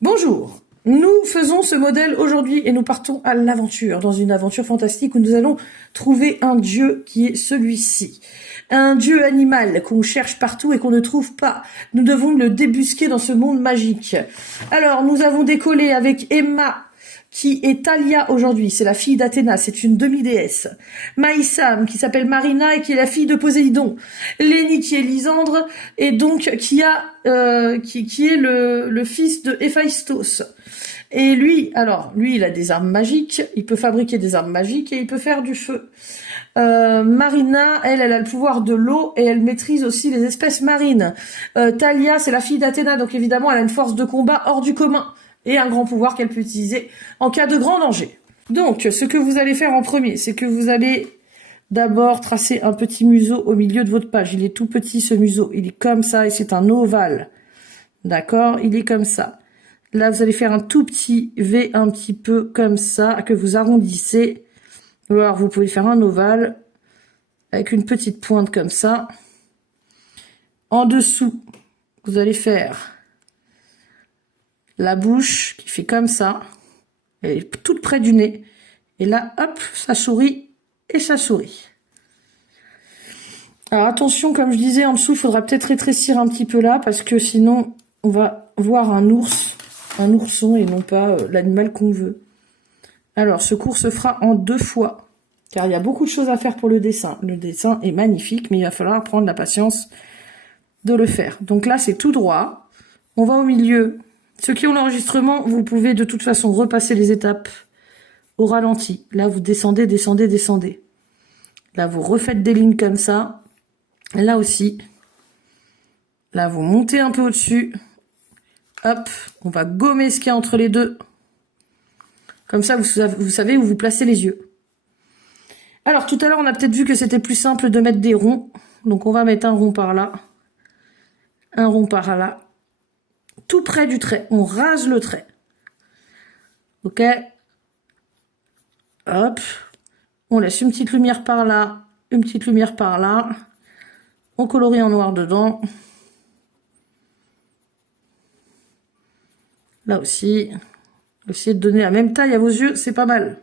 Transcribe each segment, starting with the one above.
Bonjour, nous faisons ce modèle aujourd'hui et nous partons à l'aventure, dans une aventure fantastique où nous allons trouver un dieu qui est celui-ci. Un dieu animal qu'on cherche partout et qu'on ne trouve pas. Nous devons le débusquer dans ce monde magique. Alors, nous avons décollé avec Emma, qui est Thalia aujourd'hui, c'est la fille d'Athéna, c'est une demi-déesse. Maïsam, qui s'appelle Marina et qui est la fille de Poséidon. Léni, qui est Lysandre, et donc qui est le fils de Héphaïstos. Et lui, il a des armes magiques, il peut fabriquer des armes magiques et il peut faire du feu. Marina, elle a le pouvoir de l'eau et elle maîtrise aussi les espèces marines. Thalia, c'est la fille d'Athéna, donc évidemment elle a une force de combat hors du commun et un grand pouvoir qu'elle peut utiliser en cas de grand danger. Donc, ce que vous allez faire en premier, c'est que vous allez d'abord tracer un petit museau au milieu de votre page. Il est tout petit ce museau, il est comme ça et c'est un ovale. D'accord? Il est comme ça. Là, vous allez faire un tout petit V un petit peu comme ça, que vous arrondissez. Alors, vous pouvez faire un ovale avec une petite pointe comme ça. En dessous, vous allez faire la bouche qui fait comme ça. Elle est toute près du nez. Et là, hop, ça sourit et ça sourit. Alors attention, comme je disais, en dessous, il faudra peut-être rétrécir un petit peu là, parce que sinon, on va voir un ourson et non pas l'animal qu'on veut. Alors, ce cours se fera en 2 fois, car il y a beaucoup de choses à faire pour le dessin. Le dessin est magnifique, mais il va falloir prendre la patience de le faire. Donc là, c'est tout droit. On va au milieu. Ceux qui ont l'enregistrement, vous pouvez de toute façon repasser les étapes au ralenti. Là, vous descendez, descendez, descendez. Là, vous refaites des lignes comme ça. Là aussi. Là, vous montez un peu au-dessus. Hop, on va gommer ce qu'il y a entre les deux. Comme ça, vous savez où vous placez les yeux. Alors, tout à l'heure, on a peut-être vu que c'était plus simple de mettre des ronds. Donc, on va mettre un rond par là. Un rond par là. Tout près du trait. On rase le trait. Ok? Hop. On laisse une petite lumière par là. Une petite lumière par là. On colorie en noir dedans. Là aussi. Essayez de donner la même taille à vos yeux, c'est pas mal.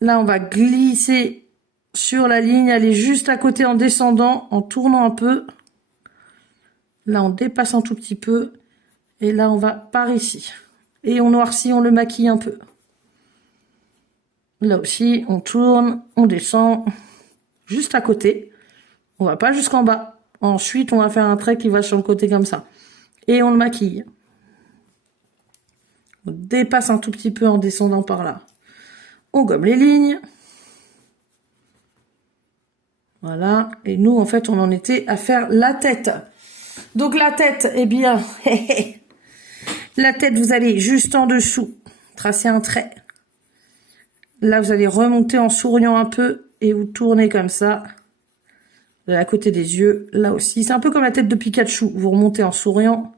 Là, on va glisser sur la ligne, aller juste à côté en descendant, en tournant un peu. Là, on dépasse un tout petit peu. Et là, on va par ici. Et on noircit, on le maquille un peu. Là aussi, on tourne, on descend, juste à côté. On va pas jusqu'en bas. Ensuite, on va faire un trait qui va sur le côté comme ça. Et on le maquille. On dépasse un tout petit peu en descendant par là. On gomme les lignes. Voilà. Et nous, en fait, on en était à faire la tête. Donc, la tête, eh bien, la tête, vous allez juste en dessous tracer un trait. Là, vous allez remonter en souriant un peu et vous tournez comme ça. À côté des yeux, là aussi. C'est un peu comme la tête de Pikachu. Vous remontez en souriant.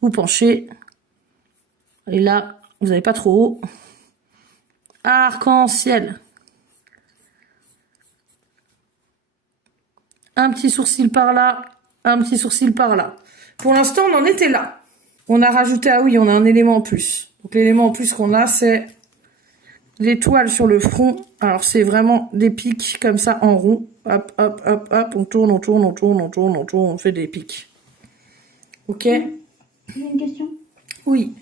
Vous penchez. Et là, vous n'allez pas trop haut. Arc-en-ciel. Un petit sourcil par là. Un petit sourcil par là. Pour l'instant, on en était là. On a rajouté, ah oui, on a un élément en plus. Donc l'élément en plus qu'on a, c'est l'étoile sur le front. Alors c'est vraiment des pics comme ça en rond. Hop, hop, hop, hop. On tourne, on tourne, on tourne, on tourne, on tourne. On fait des pics. Ok? J'ai une question. Oui.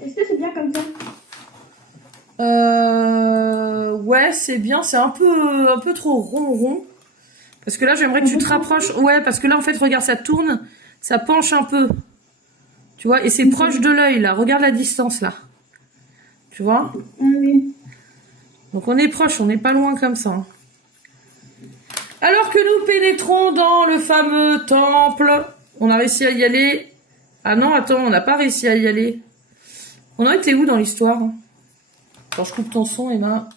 Est-ce que c'est bien comme ça? Ouais, c'est bien. C'est un peu trop rond. Parce que là, j'aimerais que tu te rapproches. Ouais, parce que là, en fait, regarde, ça tourne. Ça penche un peu. Tu vois? Et c'est proche de l'œil, là. Regarde la distance, là. Tu vois? Oui. Donc, on est proche. On n'est pas loin comme ça. Hein. Alors que nous pénétrons dans le fameux temple. On a réussi à y aller. Ah non, attends, on n'a pas réussi à y aller. On a été où dans l'histoire? Quand je coupe ton son, Emma.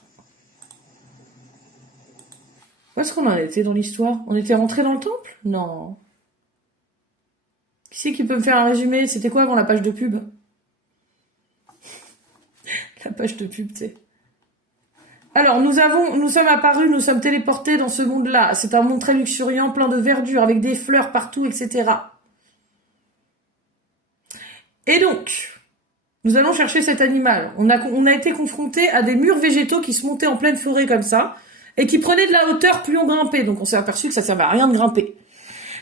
Où est-ce qu'on en était dans l'histoire? On était rentré dans le temple? Non. Qui c'est qui peut me faire un résumé? C'était quoi avant la page de pub? La page de pub, tu sais. Alors, nous sommes apparus, nous sommes téléportés dans ce monde-là. C'est un monde très luxuriant, plein de verdure, avec des fleurs partout, etc. Et donc, nous allons chercher cet animal. On a été confronté à des murs végétaux qui se montaient en pleine forêt comme ça, et qui prenaient de la hauteur plus on grimpait. Donc on s'est aperçu que ça servait à rien de grimper.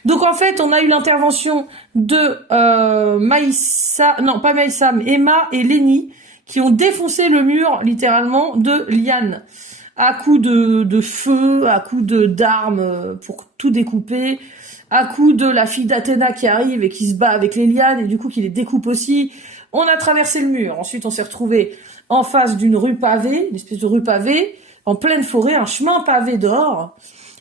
Donc en fait, on a eu l'intervention de Emma et Lenny, qui ont défoncé le mur, littéralement, de lianes. À coups de feu, à coups d'armes pour tout découper, à coups de la fille d'Athéna qui arrive et qui se bat avec les lianes, et du coup qui les découpe aussi. On a traversé le mur. Ensuite, on s'est retrouvé en face d'une rue pavée, une espèce de rue pavée, en pleine forêt, un chemin pavé d'or,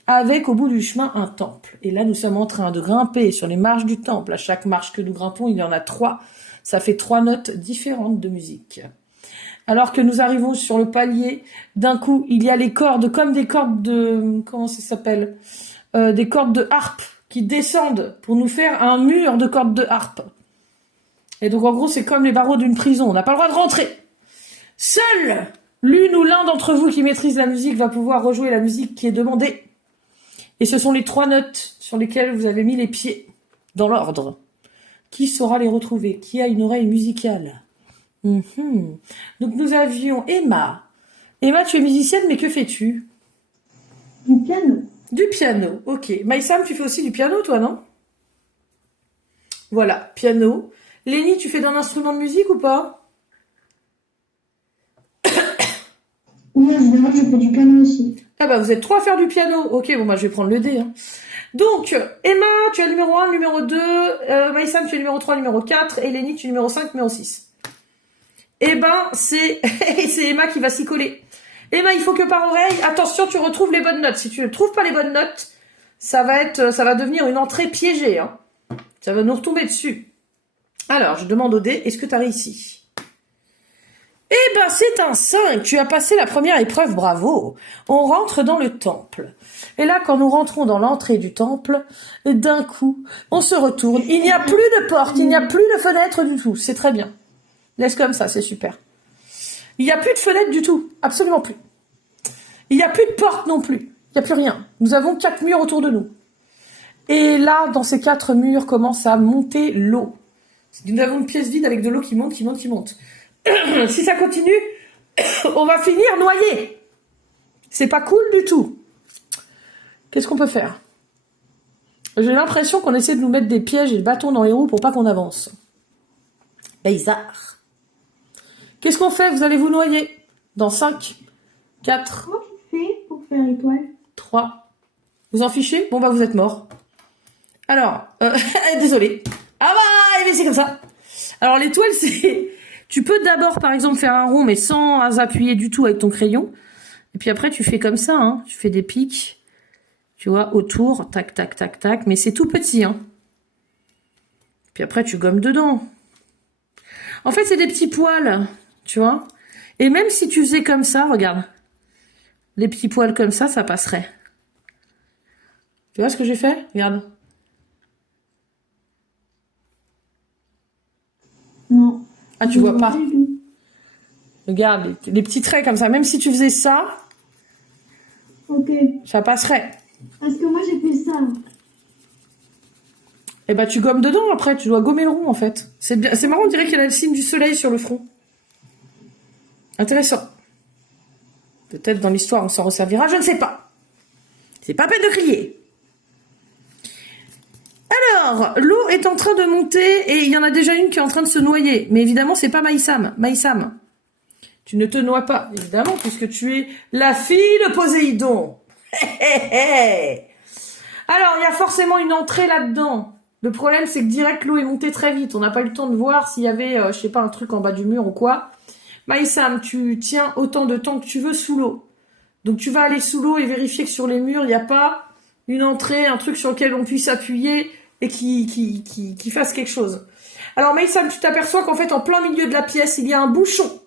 avec au bout du chemin un temple. Et là, nous sommes en train de grimper sur les marches du temple. À chaque marche que nous grimpons, il y en a 3. Ça fait 3 notes différentes de musique. Alors que nous arrivons sur le palier, d'un coup, il y a les cordes, comme des cordes de... Comment ça s'appelle des cordes de harpe qui descendent pour nous faire un mur de cordes de harpe. Et donc, en gros, c'est comme les barreaux d'une prison. On n'a pas le droit de rentrer. Seul l'une ou l'un d'entre vous qui maîtrise la musique va pouvoir rejouer la musique qui est demandée. Et ce sont les 3 notes sur lesquelles vous avez mis les pieds, dans l'ordre. Qui saura les retrouver? Qui a une oreille musicale? Donc nous avions Emma. Emma, tu es musicienne, mais que fais-tu? Du piano. Du piano, ok. Maïsam, tu fais aussi du piano, toi, non? Voilà, piano. Lénie, tu fais d'un instrument de musique ou pas? Oui, évidemment, je fais du piano aussi. Ah bah vous êtes 3 à faire du piano. Ok, bon bah je vais prendre le dé. Hein. Donc, Emma, tu es numéro 1, numéro 2. Maïsam, tu es numéro 3, numéro 4. Et Lénie, tu es numéro 5, numéro 6. Eh ben, c'est Emma qui va s'y coller. Emma, il faut que par oreille, attention, tu retrouves les bonnes notes. Si tu ne trouves pas les bonnes notes, ça va devenir une entrée piégée. Hein. Ça va nous retomber dessus. Alors, je demande au dé, est-ce que tu as réussi? Eh ben, c'est un 5. Tu as passé la première épreuve, bravo. On rentre dans le temple. Et là, quand nous rentrons dans l'entrée du temple, d'un coup, on se retourne. Il n'y a plus de porte, il n'y a plus de fenêtre du tout. C'est très bien. Laisse comme ça, c'est super. Il n'y a plus de fenêtre du tout. Absolument plus. Il n'y a plus de porte non plus. Il n'y a plus rien. Nous avons 4 murs autour de nous. Et là, dans ces 4 murs, commence à monter l'eau. Nous avons une pièce vide avec de l'eau qui monte, qui monte, qui monte. Si ça continue, on va finir noyé. C'est pas cool du tout. Qu'est-ce qu'on peut faire? J'ai l'impression qu'on essaie de nous mettre des pièges et des bâtons dans les roues pour pas qu'on avance. Bizarre. Qu'est-ce qu'on fait? Vous allez vous noyer. Dans 5, 4... Comment tu fais pour faire l'étoile? 3. Vous en fichez? Bon bah vous êtes morts. Alors, désolé. Ah bah, mais c'est comme ça. Alors l'étoile, c'est... Tu peux d'abord, par exemple, faire un rond, mais sans appuyer du tout avec ton crayon. Et puis après, tu fais comme ça, hein. Tu fais des pics, tu vois, autour, tac, tac, tac, tac. Mais c'est tout petit, hein. Puis après, tu gommes dedans. En fait, c'est des petits poils, tu vois. Et même si tu faisais comme ça, regarde. Les petits poils comme ça passerait. Tu vois ce que j'ai fait? Regarde. Non. Ah, tu vois pas. Regarde, les petits traits comme ça. Même si tu faisais ça, Ok. ça passerait. Parce que moi, j'ai fait ça. Et bah, tu gommes dedans après. Tu dois gommer le rond, en fait. C'est marrant, on dirait qu'il y a le signe du soleil sur le front. Intéressant. Peut-être dans l'histoire, on s'en resservira, je ne sais pas. C'est pas peine de crier. Alors, l'eau est en train de monter et il y en a déjà une qui est en train de se noyer. Mais évidemment, c'est pas Maïsam. Maïsam, tu ne te noies pas, évidemment, puisque tu es la fille de Poséidon. Alors, il y a forcément une entrée là-dedans. Le problème, c'est que direct, l'eau est montée très vite. On n'a pas eu le temps de voir s'il y avait, je sais pas, un truc en bas du mur ou quoi. Maïsam, tu tiens autant de temps que tu veux sous l'eau. Donc, tu vas aller sous l'eau et vérifier que sur les murs, il n'y a pas une entrée, un truc sur lequel on puisse appuyer et qui fasse quelque chose. Alors, Maïsam, tu t'aperçois qu'en fait, en plein milieu de la pièce, il y a un bouchon.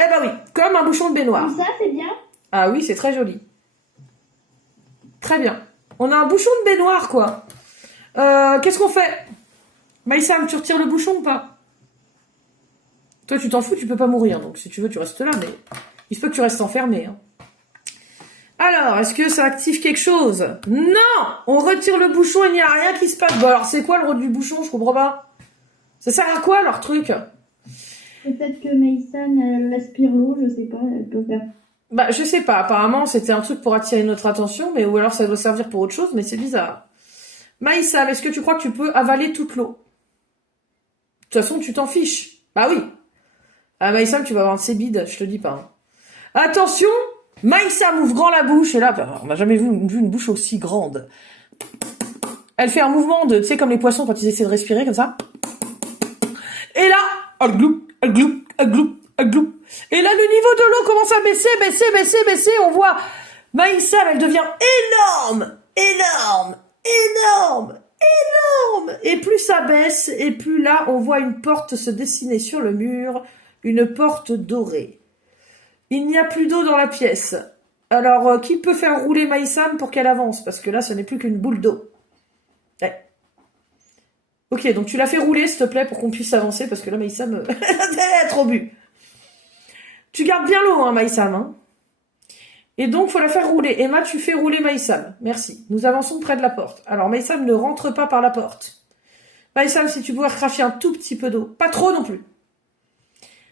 Eh ben oui, comme un bouchon de baignoire. Ça, c'est bien. Ah oui, c'est très joli. Très bien. On a un bouchon de baignoire, quoi. Qu'est-ce qu'on fait? Maïsam, tu retires le bouchon ou pas? Toi, tu t'en fous, tu peux pas mourir. Donc, si tu veux, tu restes là, mais il se peut que tu restes enfermé. Hein. Alors, est-ce que ça active quelque chose? Non! On retire le bouchon et il n'y a rien qui se passe. Bon, alors, c'est quoi le rôle du bouchon? Je comprends pas. Ça sert à quoi leur truc? Peut-être que Maïsan, elle aspire l'eau, je sais pas, elle peut faire. Bah, je sais pas. Apparemment, c'était un truc pour attirer notre attention, mais ou alors ça doit servir pour autre chose, mais c'est bizarre. Maïsam, est-ce que tu crois que tu peux avaler toute l'eau? De toute façon, tu t'en fiches. Bah oui. Ah, Maïsam, tu vas avoir de ces bides, je te dis pas. Hein. Attention, Maïsam ouvre grand la bouche, et là, bah, on n'a jamais vu une bouche aussi grande. Elle fait un mouvement de, tu sais, comme les poissons quand ils essaient de respirer, comme ça. Et là, elle gloupe, elle gloupe, elle gloupe, elle gloupe. Et là, le niveau de l'eau commence à baisser, baisser, baisser, baisser. On voit Maïsam, elle devient énorme, énorme, énorme, énorme. Et plus ça baisse, et plus là, on voit une porte se dessiner sur le mur, une porte dorée. Il n'y a plus d'eau dans la pièce. Alors, qui peut faire rouler Maïsam pour qu'elle avance? Parce que là, ce n'est plus qu'une boule d'eau. Ouais. Ok, donc tu l'as fait rouler, s'il te plaît, pour qu'on puisse avancer, parce que là, Maïsam, elle a trop bu. Tu gardes bien l'eau, hein, Maïsam. Hein. Et donc, faut la faire rouler. Emma, tu fais rouler Maïsam. Merci. Nous avançons près de la porte. Alors, Maïsam ne rentre pas par la porte. Maïsam, si tu pouvais cracher un tout petit peu d'eau. Pas trop non plus.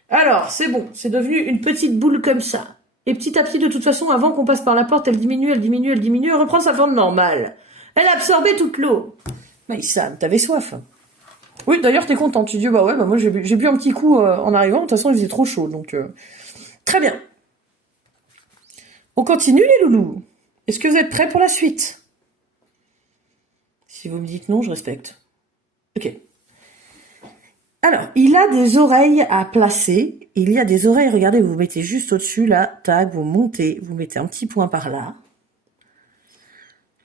Alors, c'est bon. C'est devenu une petite boule comme ça. Et petit à petit, de toute façon, avant qu'on passe par la porte, elle diminue, elle diminue, elle diminue. Elle reprend sa forme normale. Elle a absorbé toute l'eau. Maïsam, t'avais soif. Oui, d'ailleurs, t'es contente. Tu dis, bah ouais, bah moi, j'ai bu un petit coup en arrivant. De toute façon, il faisait trop chaud, donc... Très bien. On continue, les loulous. Est-ce que vous êtes prêts pour la suite? Si vous me dites non, je respecte. Ok. Alors, il a des oreilles à placer. Il y a des oreilles, regardez, vous mettez juste au-dessus, là, tac, vous montez, vous mettez un petit point par là.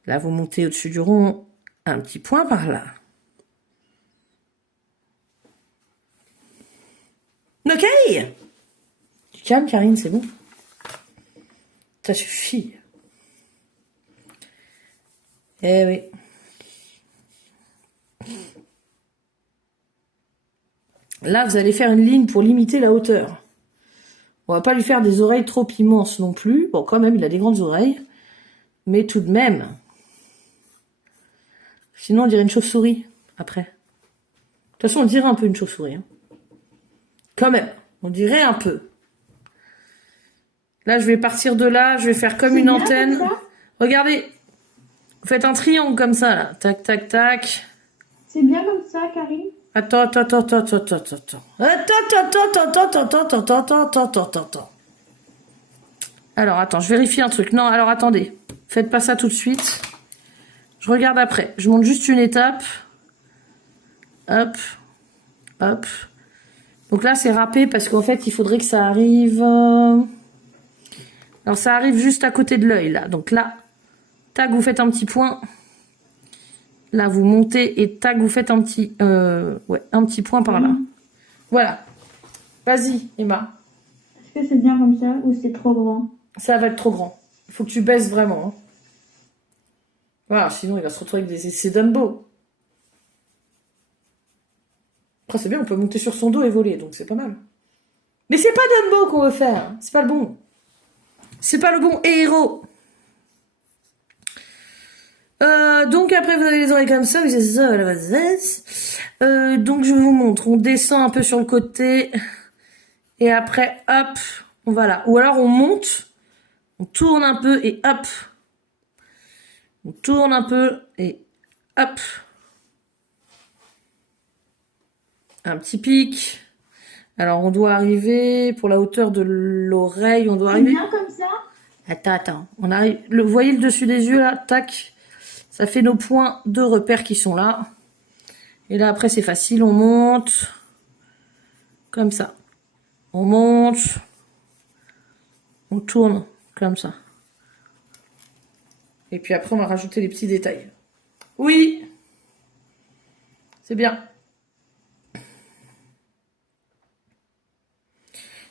Là, vous montez au-dessus du rond, un petit point par là. Ok. Tu calmes, Karine, c'est bon. Ça suffit. Eh oui. Là, vous allez faire une ligne pour limiter la hauteur. On va pas lui faire des oreilles trop immenses non plus. Bon, quand même, il a des grandes oreilles. Mais tout de même. Sinon, on dirait une chauve-souris, après. De toute façon, on dirait un peu une chauve-souris. Hein. Quand même. On dirait un peu. Là, je vais partir de là. Je vais faire comme une antenne. Comme regardez. Vous faites un triangle comme ça, là. Tac, tac, tac. C'est bien comme ça, Karine? Attends. Alors, attends, je vérifie un truc. Non, alors, attendez. Faites pas ça tout de suite. Je regarde après. Je monte juste une étape. Hop. Hop. Donc là, c'est râpé parce qu'en fait, il faudrait que ça arrive... Alors, ça arrive juste à côté de l'œil, là. Donc là, tac, vous faites un petit point. Là, vous montez et tac, vous faites un petit... un petit point par là. Voilà. Vas-y, Emma. Est-ce que c'est bien comme ça ou c'est trop grand? Ça va être trop grand. Il faut que tu baisses vraiment. Hein. Voilà, sinon il va se retrouver avec des essais Dumbo. Après, c'est bien, on peut monter sur son dos et voler, donc c'est pas mal. Mais c'est pas Dumbo qu'on veut faire. C'est pas le bon. C'est pas le bon héros. Donc après vous avez les oreilles comme ça, vous avez ça, donc je vous montre, on descend un peu sur le côté, et après hop, on va là. Ou alors on monte, on tourne un peu et hop, on tourne un peu et hop, un petit pic. Alors on doit arriver pour la hauteur de l'oreille, on doit arriver. C'est bien comme ça? Attends, on arrive. Vous voyez le dessus des yeux là, tac. Ça fait nos points de repère qui sont là. Et là, après, c'est facile. On monte. Comme ça. On monte. On tourne. Comme ça. Et puis après, on va rajouter les petits détails. Oui. C'est bien.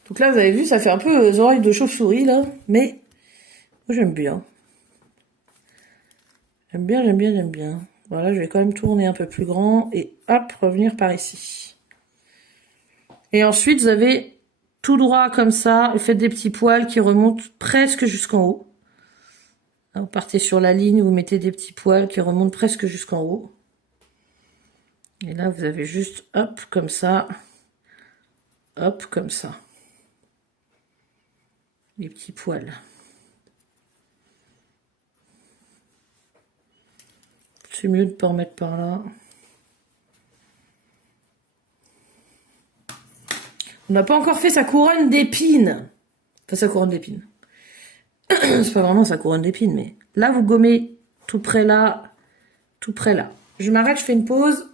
Donc là, vous avez vu, ça fait un peu oreilles de chauve-souris, là. Mais, moi, j'aime bien. J'aime bien. Voilà, je vais quand même tourner un peu plus grand et hop, revenir par ici. Et ensuite, vous avez tout droit comme ça, vous faites des petits poils qui remontent presque jusqu'en haut. Là, vous partez sur la ligne, vous mettez des petits poils qui remontent presque jusqu'en haut. Et là, vous avez juste, hop, comme ça. Hop, comme ça. Les petits poils. C'est mieux de ne pas en mettre par là. On n'a pas encore fait sa couronne d'épines. Enfin, sa couronne d'épines. C'est pas vraiment sa couronne d'épines, mais là, vous gommez tout près là, tout près là. Je m'arrête, je fais une pause.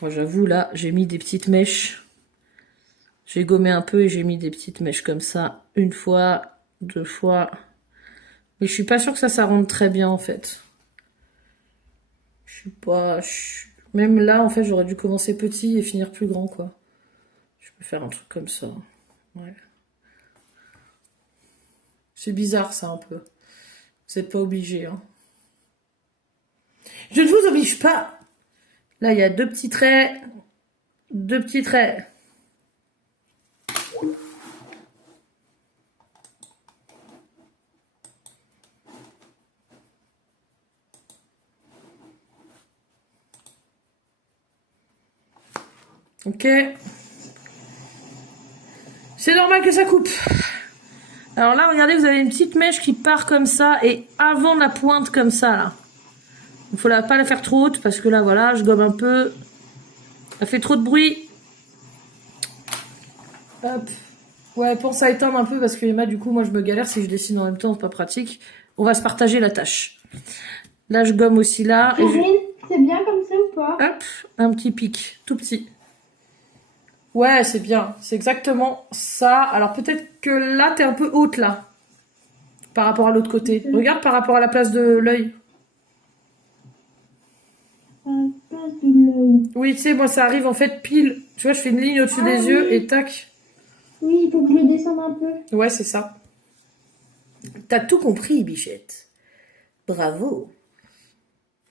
Moi, j'avoue, là, j'ai mis des petites mèches. J'ai gommé un peu et j'ai mis des petites mèches comme ça. Une fois, deux fois. Mais je suis pas sûre que ça rentre très bien, en fait. Je suis pas... Même là, en fait, j'aurais dû commencer petit et finir plus grand, quoi. Je peux faire un truc comme ça. Ouais. C'est bizarre, ça, un peu. Vous n'êtes pas obligé, hein. Je ne vous oblige pas. Là, il y a deux petits traits. Deux petits traits. Ok. C'est normal que ça coupe. Alors là, regardez, vous avez une petite mèche qui part comme ça et avant la pointe comme ça, là. Il ne faut pas la faire trop haute parce que là, voilà, je gomme un peu. Ça fait trop de bruit. Hop. Ouais, pense à éteindre un peu parce que Emma, du coup, moi, je me galère si je dessine en même temps, c'est pas pratique. On va se partager la tâche. Là, je gomme aussi là. Karine, c'est bien comme ça ou pas? Hop, un petit pic, tout petit. Ouais, c'est bien. C'est exactement ça. Alors, peut-être que là, t'es un peu haute, là. Par rapport à l'autre côté. Regarde par rapport à la place de l'œil. Oui, tu sais, moi, ça arrive en fait pile. Tu vois, je fais une ligne au-dessus des yeux et tac. Oui, il faut que je le descende un peu. Ouais, c'est ça. T'as tout compris, bichette. Bravo.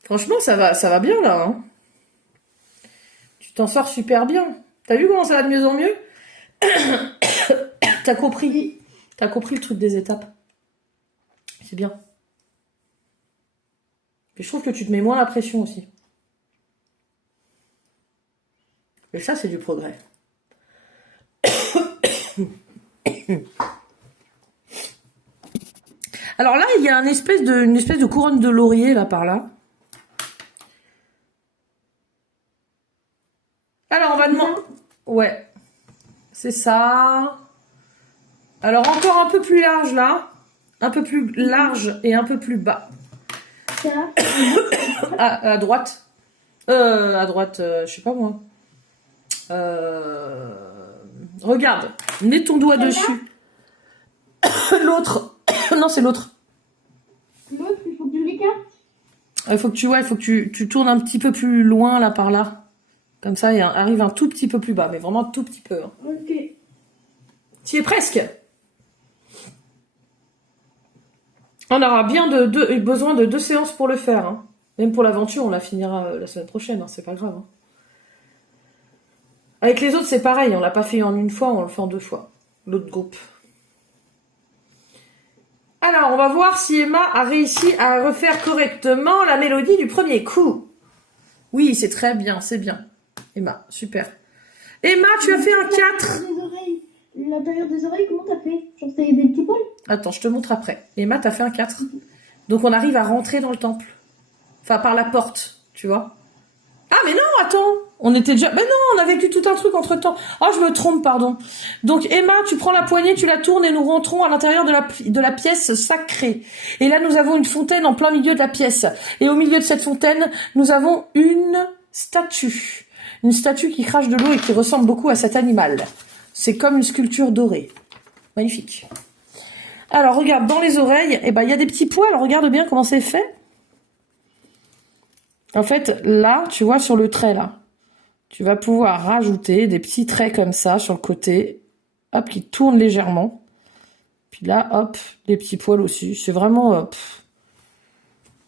Franchement, ça va bien, là. Hein. Tu t'en sors super bien. T'as vu comment ça va de mieux en mieux? T'as compris. T'as compris le truc des étapes. C'est bien. Et je trouve que tu te mets moins la pression aussi. Et ça, c'est du progrès. Alors là, il y a une espèce de couronne de laurier, là, par là. Alors, on va demander... Ouais. C'est ça. Alors, encore un peu plus large, là. Un peu plus large et un peu plus bas. Ça. À droite. À droite, je sais pas moi. Regarde, mets ton doigt dessus. L'autre. Non, c'est l'autre. L'autre, il faut que je l'écarte. Il faut que tu tournes un petit peu plus loin, là, par là. Comme ça, il arrive un tout petit peu plus bas, mais vraiment un tout petit peu. Hein. Ok. Tu y es presque. On aura bien besoin de 2 séances pour le faire. Hein. Même pour l'aventure, on la finira la semaine prochaine, hein, c'est pas grave. Hein. Avec les autres, c'est pareil, on l'a pas fait en une fois, on le fait en 2 fois. L'autre groupe. Alors, on va voir si Emma a réussi à refaire correctement la mélodie du premier coup. Oui, c'est très bien, c'est bien. Emma, super. Emma, tu as fait un 4. L'intérieur des oreilles, comment t'as fait? Genre, c'est des petits poils? Attends, je te montre après. Emma, t'as fait un 4. Donc, on arrive à rentrer dans le temple. Enfin, par la porte, tu vois. Ah, mais non, attends. On était déjà... Mais non, on a vécu tout un truc entre-temps. Oh, je me trompe, pardon. Donc, Emma, tu prends la poignée, tu la tournes et nous rentrons à l'intérieur de la pièce sacrée. Et là, nous avons une fontaine en plein milieu de la pièce. Et au milieu de cette fontaine, nous avons une statue. Une statue qui crache de l'eau et qui ressemble beaucoup à cet animal. C'est comme une sculpture dorée. Magnifique. Alors, regarde, dans les oreilles, eh ben, il y a des petits poils. Regarde bien comment c'est fait. En fait, là, tu vois, sur le trait, là, tu vas pouvoir rajouter des petits traits comme ça sur le côté, hop, qui tournent légèrement. Puis là, hop, des petits poils aussi. C'est vraiment...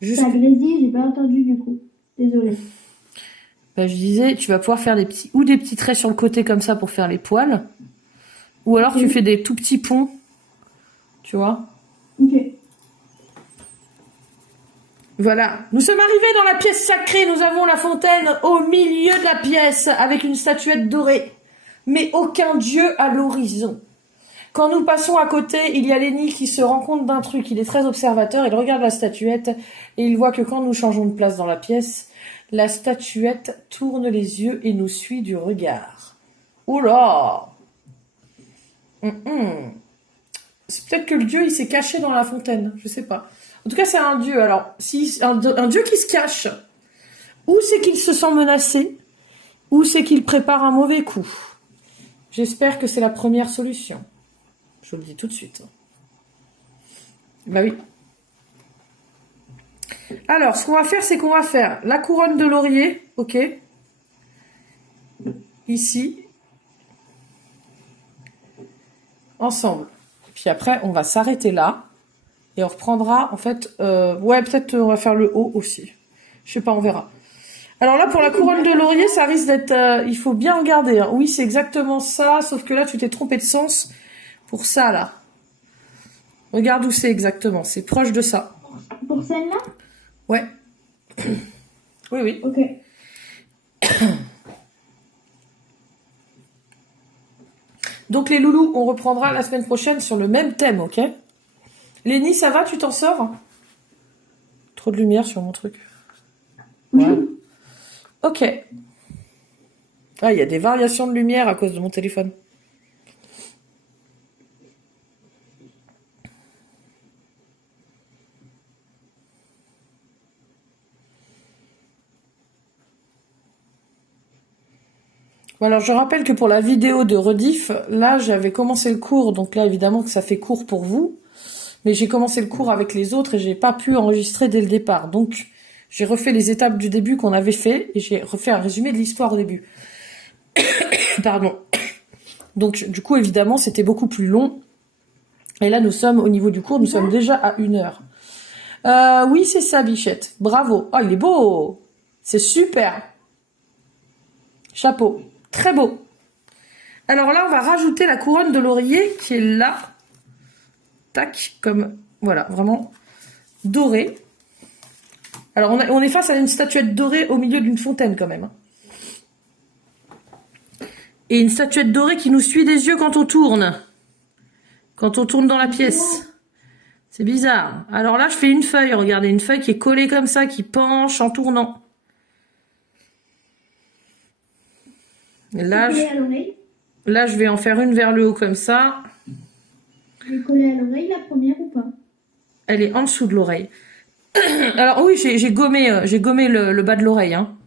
juste... Ça grésille, j'ai pas entendu du coup. Désolée. Ben, je disais, tu vas pouvoir faire des petits traits sur le côté comme ça pour faire les poils. Ou alors tu fais des tout petits ponts, tu vois. Voilà. Nous sommes arrivés dans la pièce sacrée. Nous avons la fontaine au milieu de la pièce avec une statuette dorée. Mais aucun dieu à l'horizon. Quand nous passons à côté, il y a Lenny qui se rend compte d'un truc. Il est très observateur. Il regarde la statuette et il voit que quand nous changeons de place dans la pièce, la statuette tourne les yeux et nous suit du regard. Oula! C'est peut-être que le dieu, il s'est caché dans la fontaine. Je sais pas. En tout cas, c'est un dieu. Alors, si un dieu qui se cache, ou c'est qu'il se sent menacé, ou c'est qu'il prépare un mauvais coup. J'espère que c'est la première solution. Je vous le dis tout de suite. Bah oui. Alors, ce qu'on va faire, c'est qu'on va faire la couronne de laurier, ok, ici, ensemble. Puis après, on va s'arrêter là. Et on reprendra, en fait, ouais, peut-être on va faire le haut aussi. Je sais pas, on verra. Alors là, pour la couronne de laurier, ça risque d'être... il faut bien regarder. Hein. Oui, c'est exactement ça, sauf que là, tu t'es trompé de sens pour ça, là. Regarde où c'est exactement. C'est proche de ça. Pour celle-là? Ouais. Oui, oui. Ok. Donc les loulous, on reprendra la semaine prochaine sur le même thème, ok? Lénie, ça va? Tu t'en sors? Trop de lumière sur mon truc. Voilà. Ok. Ah, il y a des variations de lumière à cause de mon téléphone. Bon, alors je rappelle que pour la vidéo de rediff, là j'avais commencé le cours, donc là évidemment que ça fait court pour vous, mais j'ai commencé le cours avec les autres et j'ai pas pu enregistrer dès le départ. Donc j'ai refait les étapes du début qu'on avait fait et j'ai refait un résumé de l'histoire au début. Pardon. Donc du coup évidemment c'était beaucoup plus long. Et là nous sommes au niveau du cours, nous sommes déjà à 1 heure. Oui c'est ça Bichette, bravo. Oh il est beau, c'est super. Chapeau, très beau. Alors là on va rajouter la couronne de laurier qui est là. Tac, comme voilà, vraiment dorée. Alors on est face à une statuette dorée au milieu d'une fontaine quand même. Et une statuette dorée qui nous suit des yeux quand on tourne. Quand on tourne dans la pièce. C'est bizarre. Alors là, je fais une feuille. Regardez, une feuille qui est collée comme ça, qui penche en tournant. Et là, je vais en faire une vers le haut comme ça. Je vais coller à l'oreille la première ou pas? Elle est en dessous de l'oreille. Alors oui, j'ai gommé le bas de l'oreille. Hein.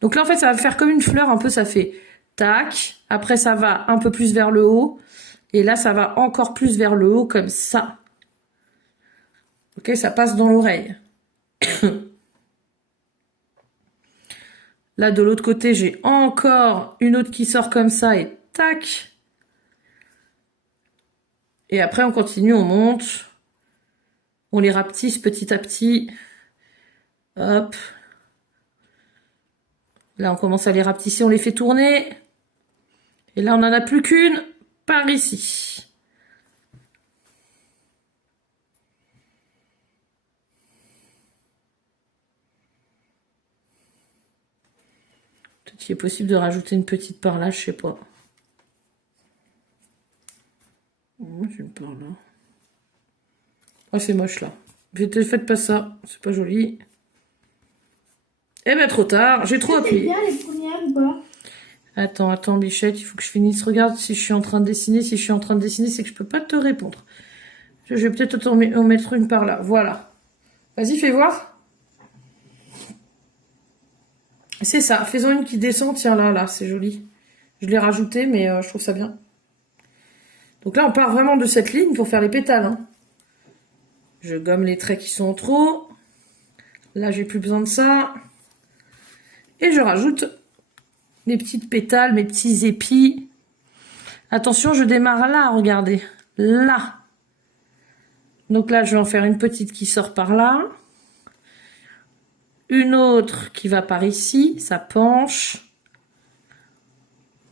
Donc là, en fait, ça va faire comme une fleur. Un peu, ça fait tac. Après, ça va un peu plus vers le haut. Et là, ça va encore plus vers le haut comme ça. Ok, ça passe dans l'oreille. Là, de l'autre côté, j'ai encore une autre qui sort comme ça et tac. Et après, on continue, on monte. On les rapetisse petit à petit. Hop. Là, on commence à les rapetisser, on les fait tourner. Et là, on n'en a plus qu'une par ici. Peut-être qu'il est possible de rajouter une petite par là, je sais pas. J'ai une par là. Oh, c'est moche là. Faites pas ça, c'est pas joli. Eh ben trop tard, j'ai trop appuyé. C'est bien les premières ou pas? Attends, Bichette, il faut que je finisse. Regarde si je suis en train de dessiner. Si je suis en train de dessiner, c'est que je peux pas te répondre. Je vais peut-être en mettre une par là. Voilà. Vas-y, fais voir. C'est ça. Faisons une qui descend. Tiens, là, c'est joli. Je l'ai rajouté, mais je trouve ça bien. Donc là, on part vraiment de cette ligne pour faire les pétales. Hein. Je gomme les traits qui sont en trop. Là, j'ai plus besoin de ça. Et je rajoute mes petites pétales, mes petits épis. Attention, je démarre là, regardez. Là. Donc là, je vais en faire une petite qui sort par là. Une autre qui va par ici, ça penche.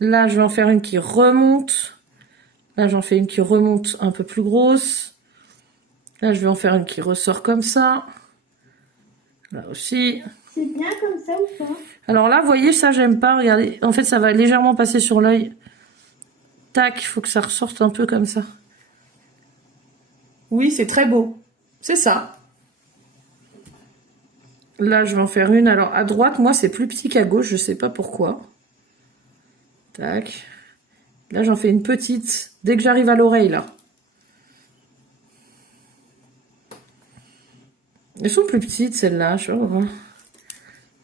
Là, je vais en faire une qui remonte. Là, j'en fais une qui remonte un peu plus grosse. Là, je vais en faire une qui ressort comme ça. Là aussi. C'est bien comme ça ou pas? Alors là, vous voyez, ça, j'aime pas. Regardez. En fait, ça va légèrement passer sur l'œil. Tac, il faut que ça ressorte un peu comme ça. Oui, c'est très beau. C'est ça. Là, je vais en faire une. Alors, à droite, moi, c'est plus petit qu'à gauche. Je sais pas pourquoi. Tac. Là, j'en fais une petite. Dès que j'arrive à l'oreille, là. Elles sont plus petites, celles-là. Je sais pas pourquoi.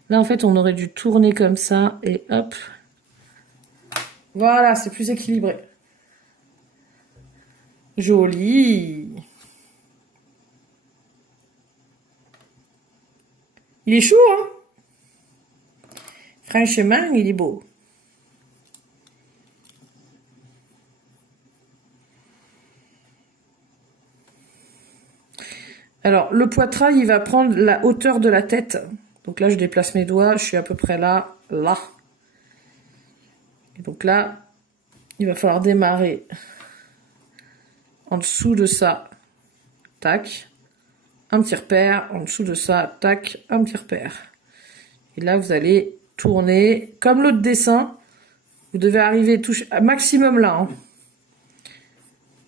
Là, en fait, on aurait dû tourner comme ça. Et hop. Voilà, c'est plus équilibré. Joli. Il est chou, hein? Franchement, il est beau. Alors, le poitrail, il va prendre la hauteur de la tête. Donc là, je déplace mes doigts. Je suis à peu près là, là. Et donc là, il va falloir démarrer en dessous de ça. Tac. Un petit repère. En dessous de ça, tac. Un petit repère. Et là, vous allez tourner. Comme l'autre dessin, vous devez arriver toucher, à maximum là. Hein.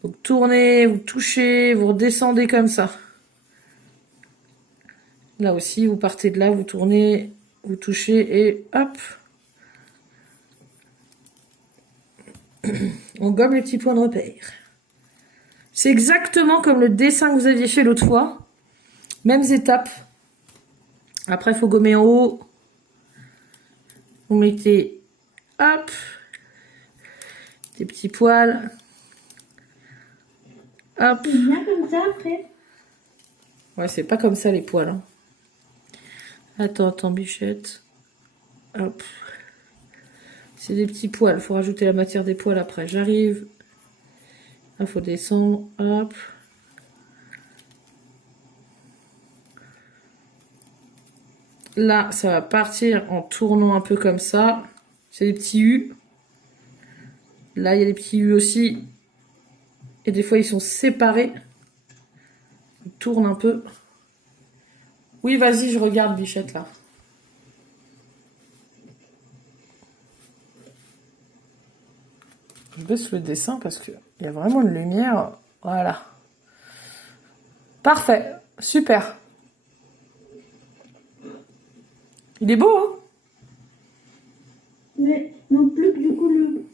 Donc tournez, vous touchez, vous redescendez comme ça. Là aussi, vous partez de là, vous tournez, vous touchez et hop. On gomme les petits points de repère. C'est exactement comme le dessin que vous aviez fait l'autre fois. Mêmes étapes. Après, il faut gommer en haut. Vous mettez, hop, des petits poils. Hop. C'est bien comme ça après? Ouais, c'est pas comme ça les poils. Hein. Attends, bichette. Hop. C'est des petits poils. Faut rajouter la matière des poils après. J'arrive. Là, faut descendre. Hop. Là, ça va partir en tournant un peu comme ça. C'est des petits U. Là, il y a des petits U aussi. Et des fois, ils sont séparés. On tourne un peu. Oui, vas-y, je regarde, bichette, là. Je baisse le dessin parce qu'il y a vraiment une lumière. Voilà. Parfait. Super. Il est beau, hein? Mais non plus que du coup le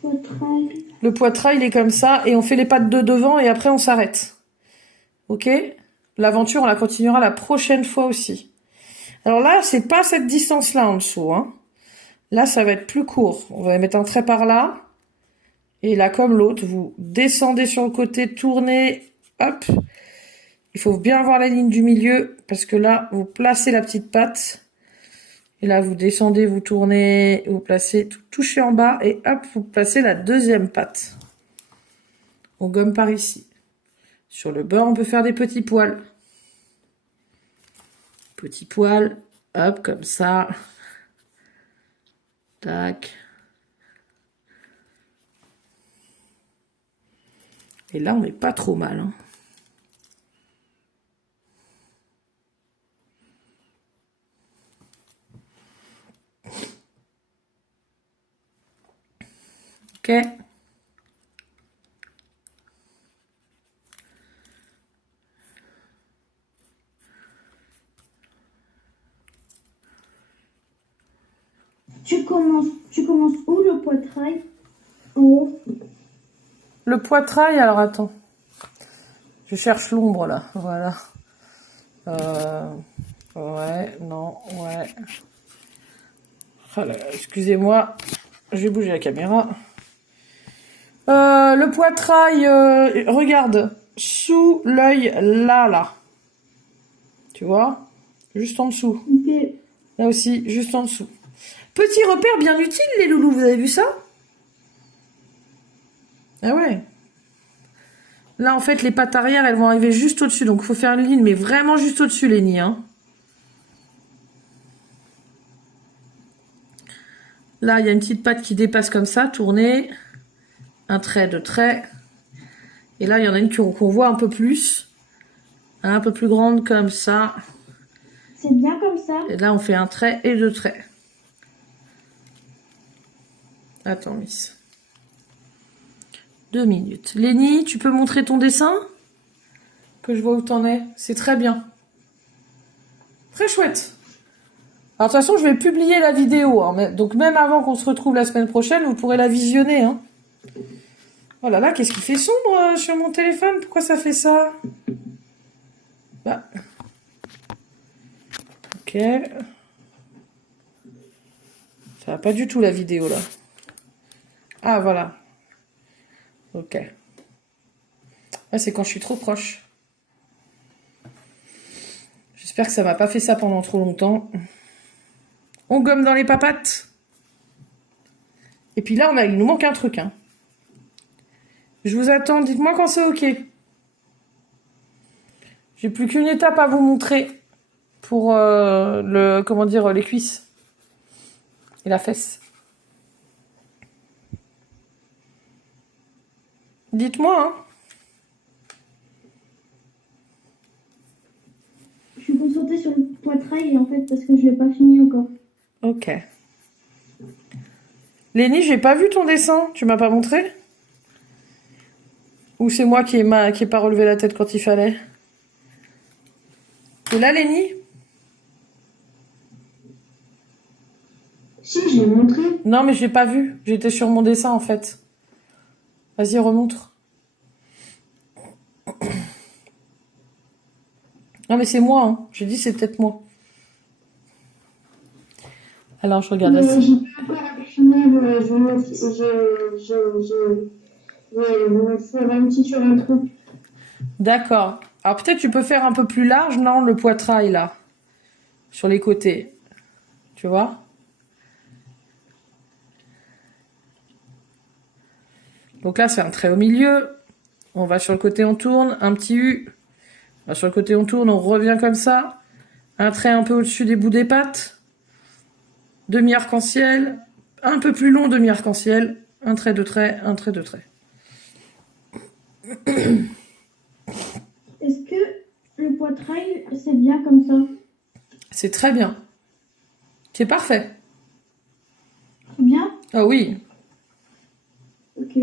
poitrail. Le poitrail, il est comme ça. Et on fait les pattes de devant et après, on s'arrête. Ok? L'aventure, on la continuera la prochaine fois aussi. Alors là, c'est pas cette distance-là en dessous. Hein. Là, ça va être plus court. On va mettre un trait par là. Et là, comme l'autre, vous descendez sur le côté, tournez, hop. Il faut bien voir la ligne du milieu, parce que là, vous placez la petite patte. Et là, vous descendez, vous tournez, vous placez, tout touchez en bas, et hop, vous placez la deuxième patte. On gomme par ici. Sur le bord, on peut faire des petits poils. Petits poils, hop, comme ça. Tac. Et là, on n'est pas trop mal. Hein. Ok. Tu commences où le poitrail? En haut. Le poitrail, alors attends. Je cherche l'ombre là, voilà. Ouais, non, ouais. Excusez-moi, je vais bouger la caméra. Le poitrail, regarde, sous l'œil, là. Tu vois? Juste en dessous. Okay. Là aussi, juste en dessous. Petit repère bien utile, les loulous, vous avez vu ça? Ah ouais. Là, en fait, les pattes arrière, elles vont arriver juste au-dessus. Donc, il faut faire une ligne, mais vraiment juste au-dessus, les nids. Hein. Là, il y a une petite patte qui dépasse comme ça, tournée. Un trait, deux traits. Et là, il y en a une qu'on voit un peu plus. Un peu plus grande comme ça. C'est bien comme ça. Et là, on fait un trait et 2 traits. Attends, Miss. 2 minutes. Lénie, tu peux montrer ton dessin? Que je vois où t'en es. C'est très bien. Très chouette. Alors, de toute façon, je vais publier la vidéo. Hein, donc, même avant qu'on se retrouve la semaine prochaine, vous pourrez la visionner. Hein. Oh là là, qu'est-ce qui fait sombre sur mon téléphone? Pourquoi ça fait ça? Bah. Ok. Ça va pas du tout, la vidéo, là. Ah, voilà. Ok. Ah, c'est quand je suis trop proche. J'espère que ça m'a pas fait ça pendant trop longtemps. On gomme dans les papates. Et puis là, il nous manque un truc. Hein. Je vous attends. Dites-moi quand c'est OK. J'ai plus qu'une étape à vous montrer pour les cuisses et la fesse. Dites-moi. Hein. Je suis concentrée sur le poitrail en fait parce que je l'ai pas fini encore. Ok. Lénie, j'ai pas vu ton dessin. Tu m'as pas montré? Ou c'est moi qui ai pas relevé la tête quand il fallait? Et là, Lénie? Si, je l'ai montré. Non, mais je l'ai pas vu. J'étais sur mon dessin en fait. Vas-y, remontre. Non, mais c'est moi. Hein. J'ai dit c'est peut-être moi. Alors, je regarde la J'ai pas encore fini. Je vais me faire un petit sur un truc. D'accord. Alors peut-être tu peux faire un peu plus large, non, le poitrail là, sur les côtés. Tu vois? Donc là, c'est un trait au milieu. On va sur le côté, on tourne. Un petit U. On va sur le côté, on tourne. On revient comme ça. Un trait un peu au-dessus des bouts des pattes. Demi-arc-en-ciel. Un peu plus long, demi-arc-en-ciel. Un trait, deux traits, un trait, deux traits. Est-ce que le poitrail, c'est bien comme ça? C'est très bien. C'est parfait. C'est bien? Ah oui. Ok.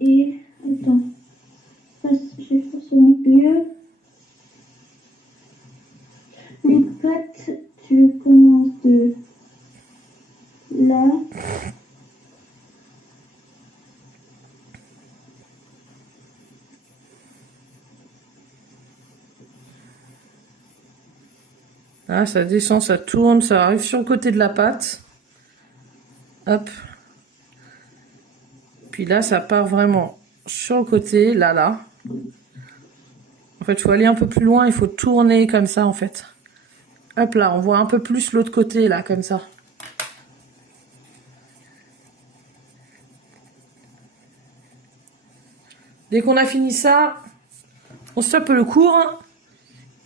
Et, attends. Je vais faire sur mon milieu. Les pattes, tu commences de là. Là, ça descend, ça tourne, ça arrive sur le côté de la patte. Hop. Puis là, ça part vraiment sur le côté, là. En fait, il faut aller un peu plus loin, il faut tourner comme ça, en fait. Hop là, on voit un peu plus l'autre côté, là, comme ça. Dès qu'on a fini ça, on stoppe le cours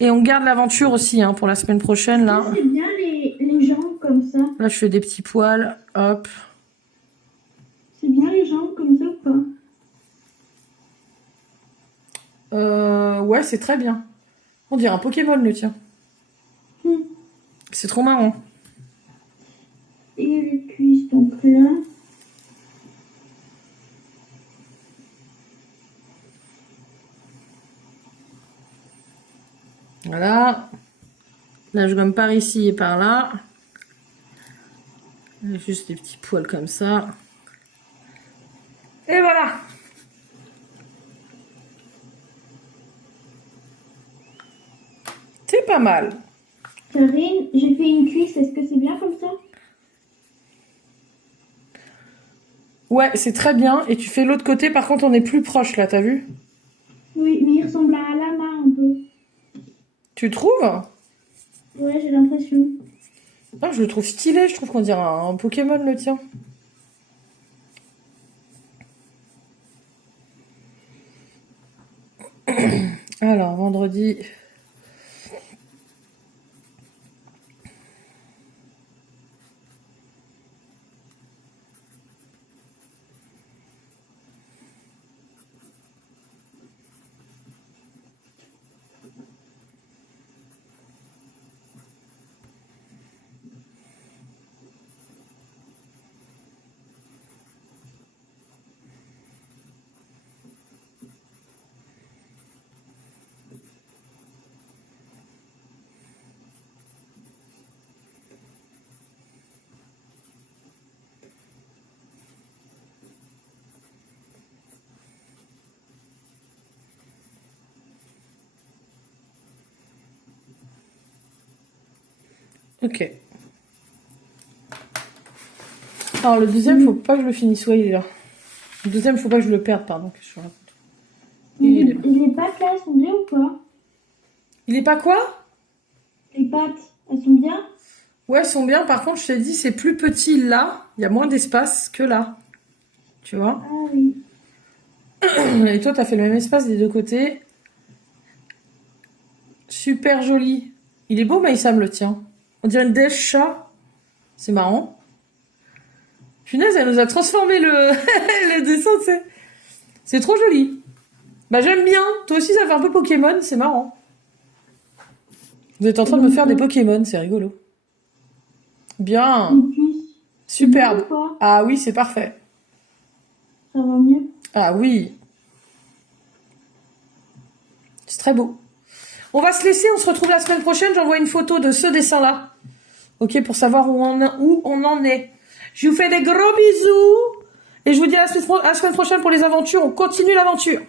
et on garde l'aventure aussi, hein, pour la semaine prochaine, là. C'est bien les jambes comme ça. Là, je fais des petits poils, hop. C'est bien les jambes comme ça ou pas? Ouais, c'est très bien. On dirait un Pokémon, le tien. C'est trop marrant. Et les cuisses, donc là. Voilà. Là, je gomme par ici et par là. Juste des petits poils comme ça. Et voilà. C'est pas mal. Karine, j'ai fait une cuisse, est-ce que c'est bien comme ça? Ouais, c'est très bien. Et tu fais l'autre côté, par contre, on est plus proche, là, t'as vu? Oui, mais il ressemble à un lama un peu. Tu trouves? Ouais, j'ai l'impression. Ah, je le trouve stylé, je trouve qu'on dirait un Pokémon, le tien. Alors, vendredi... Ok. Alors, le deuxième, faut pas que je le finisse. Ouais, il est là. Le deuxième, faut pas que je le perde, pardon. Que je raconte. Les pâtes là, elles sont bien ou pas? Il est pas quoi? Les pâtes, elles sont bien? Ouais, elles sont bien. Par contre, je t'ai dit, c'est plus petit là. Il y a moins d'espace que là. Tu vois? Ah oui. Et toi, t'as fait le même espace des deux côtés. Super joli. Il est beau, Maïsam, le tien. On dirait une dèche chat. C'est marrant. Punaise, elle nous a transformé le, le dessin, tu sais. C'est trop joli. Bah, j'aime bien. Toi aussi, ça fait un peu Pokémon. C'est marrant. Vous êtes en train de me faire des Pokémon. C'est rigolo. Bien. Une puce. Superbe. C'est bien ou pas? Ah oui, c'est parfait. Ça va mieux. Ah oui. C'est très beau. On va se laisser, on se retrouve la semaine prochaine. J'envoie une photo de ce dessin-là. Ok, pour savoir où on en est. Je vous fais des gros bisous. Et je vous dis à la semaine prochaine pour les aventures. On continue l'aventure.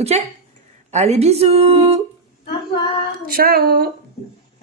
Ok? Allez, bisous. Au revoir. Ciao.